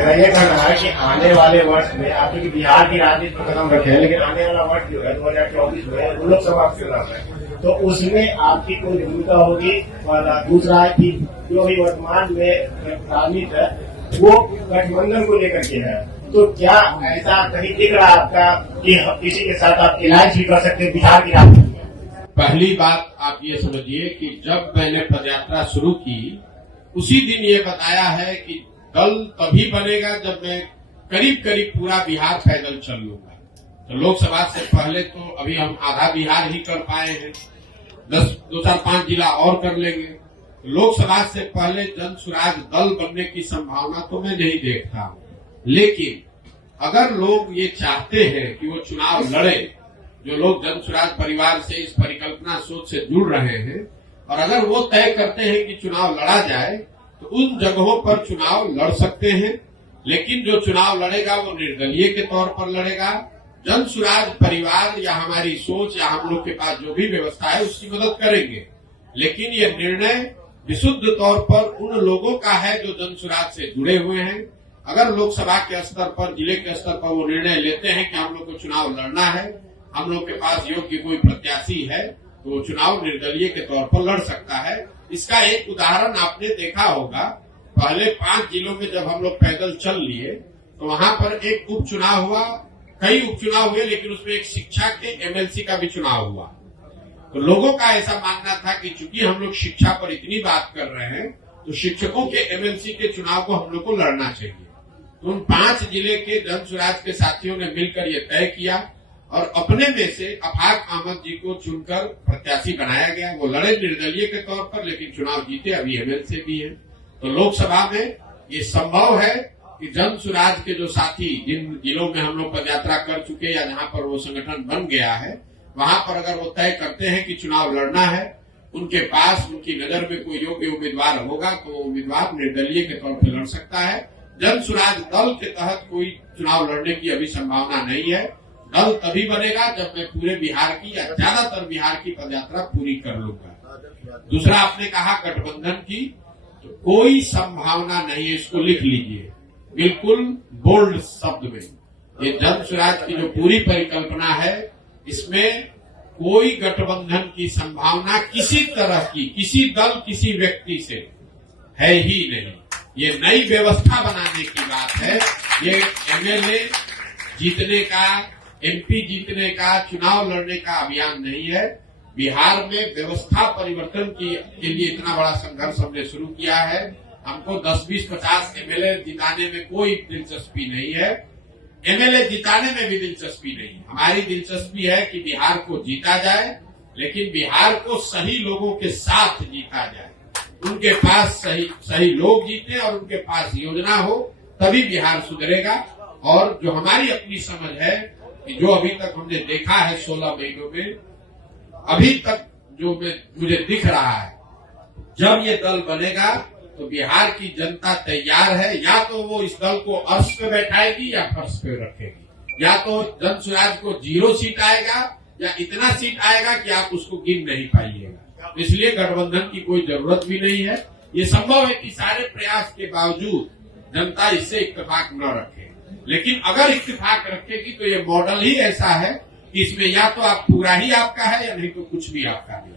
मेरा ये कहना है कि आने वाले वर्ष में आप क्योंकि बिहार की राजनीति पर कदम रखे हैं, लेकिन आने वाला वर्ष जो है 2024 में लोकसभा चुनाव है, तो उसमें आपकी कोई भूमिका होगी। और दूसरा है कि जो भी वर्तमान में राजनीति है वो गठबंधन को लेकर के है, तो क्या ऐसा कहीं दिख रहा है आपका कि किसी के साथ आप इलाज भी कर सकते हैं बिहार की राजनीति में? पहली बात आप ये समझिए कि जब मैंने पदयात्रा शुरू की उसी दिन ये बताया है कि दल तभी बनेगा जब मैं करीब करीब पूरा बिहार पैदल चल लूंगा। तो लोकसभा से पहले तो अभी हम आधा बिहार ही कर पाए हैं, 2-4-5 जिला और कर लेंगे। लोकसभा से पहले जन स्वराज दल बनने की संभावना तो मैं नहीं देखता हूं, लेकिन अगर लोग ये चाहते हैं कि वो चुनाव लड़े, जो लोग जन स्वराज परिवार से इस परिकल्पना सोच से जुड़ रहे हैं, और अगर वो तय करते हैं कि चुनाव लड़ा जाए तो उन जगहों पर चुनाव लड़ सकते हैं। लेकिन जो चुनाव लड़ेगा वो निर्दलीय के तौर पर लड़ेगा। जन स्वराज परिवार या हमारी सोच या हम लोग के पास जो भी व्यवस्था है उसकी मदद करेंगे, लेकिन ये निर्णय विशुद्ध तौर पर उन लोगों का है जो जन स्वराज से जुड़े हुए हैं। अगर लोकसभा के स्तर पर, जिले के स्तर पर वो निर्णय लेते हैं कि हम लोग को चुनाव लड़ना है, हम लोग के पास योग्य कोई प्रत्याशी है, तो वो चुनाव निर्दलीय के तौर पर लड़ सकता है। इसका एक उदाहरण आपने देखा होगा, पहले 5 जिलों में जब हम लोग पैदल चल लिए तो वहां पर एक उपचुनाव हुआ, कई उपचुनाव हुए, लेकिन उसमें एक शिक्षा के एमएलसी का भी चुनाव हुआ। तो लोगों का ऐसा मानना था कि चूंकि हम लोग शिक्षा पर इतनी बात कर रहे हैं तो शिक्षकों के एमएलसी के चुनाव को हम लोग को लड़ना चाहिए। तो उन 5 जिले के जन स्वराज के साथियों ने मिलकर ये तय किया और अपने में से अफाक अहमद जी को चुनकर प्रत्याशी बनाया गया। वो लड़े निर्दलीय के तौर पर, लेकिन चुनाव जीते, अभी एमएलसी भी है। तो लोकसभा में ये संभव है कि जन स्वराज के जो साथी जिन जिलों में हम लोग पदयात्रा कर चुके या जहां पर वो संगठन बन गया है, वहां पर अगर वो तय करते हैं कि चुनाव लड़ना है, उनके पास उनकी नजर में कोई योग्य उम्मीदवार होगा तो उम्मीदवार निर्दलीय के तौर पर लड़ सकता है। जन स्वराज दल के तहत कोई चुनाव लड़ने की अभी संभावना नहीं है। दल तभी बनेगा जब मैं पूरे बिहार की या ज्यादातर बिहार की पदयात्रा पूरी कर लूंगा। दूसरा आपने कहा गठबंधन की, तो कोई संभावना नहीं है, इसको लिख लीजिए बिल्कुल बोल्ड शब्द में। ये जन स्वराज की जो पूरी परिकल्पना है, इसमें कोई गठबंधन की संभावना किसी तरह की, किसी दल किसी व्यक्ति से है ही नहीं। ये नई व्यवस्था बनाने की बात है। ये एमएलए जीतने का, एमपी जीतने का, चुनाव लड़ने का अभियान नहीं है। बिहार में व्यवस्था परिवर्तन के लिए इतना बड़ा संघर्ष हमने शुरू किया है। हमको 10, 20, 50 एमएलए जिताने में कोई दिलचस्पी नहीं है, एमएलए जिताने में भी दिलचस्पी नहीं। हमारी दिलचस्पी है कि बिहार को जीता जाए, लेकिन बिहार को सही लोगों के साथ जीता जाए, उनके पास सही लोग जीते और उनके पास योजना हो, तभी बिहार सुधरेगा। और जो हमारी अपनी समझ है कि जो अभी तक हमने देखा है 16 महीनों में, अभी तक जो मुझे दिख रहा है, जब ये दल बनेगा तो बिहार की जनता तैयार है। या तो वो इस दल को अर्श पे बैठाएगी या फर्श पे रखेगी, या तो जन स्वराज को 0 सीट आएगा या इतना सीट आएगा कि आप उसको गिन नहीं पाइएगा। इसलिए गठबंधन की कोई जरूरत भी नहीं है। ये संभव है कि सारे प्रयास के बावजूद जनता इससे इत्तेफाक न रखे, लेकिन अगर इत्तेफाक रखेगी तो ये मॉडल ही ऐसा है कि इसमें या तो आप पूरा ही आपका है या नहीं तो कुछ भी आपका नहीं।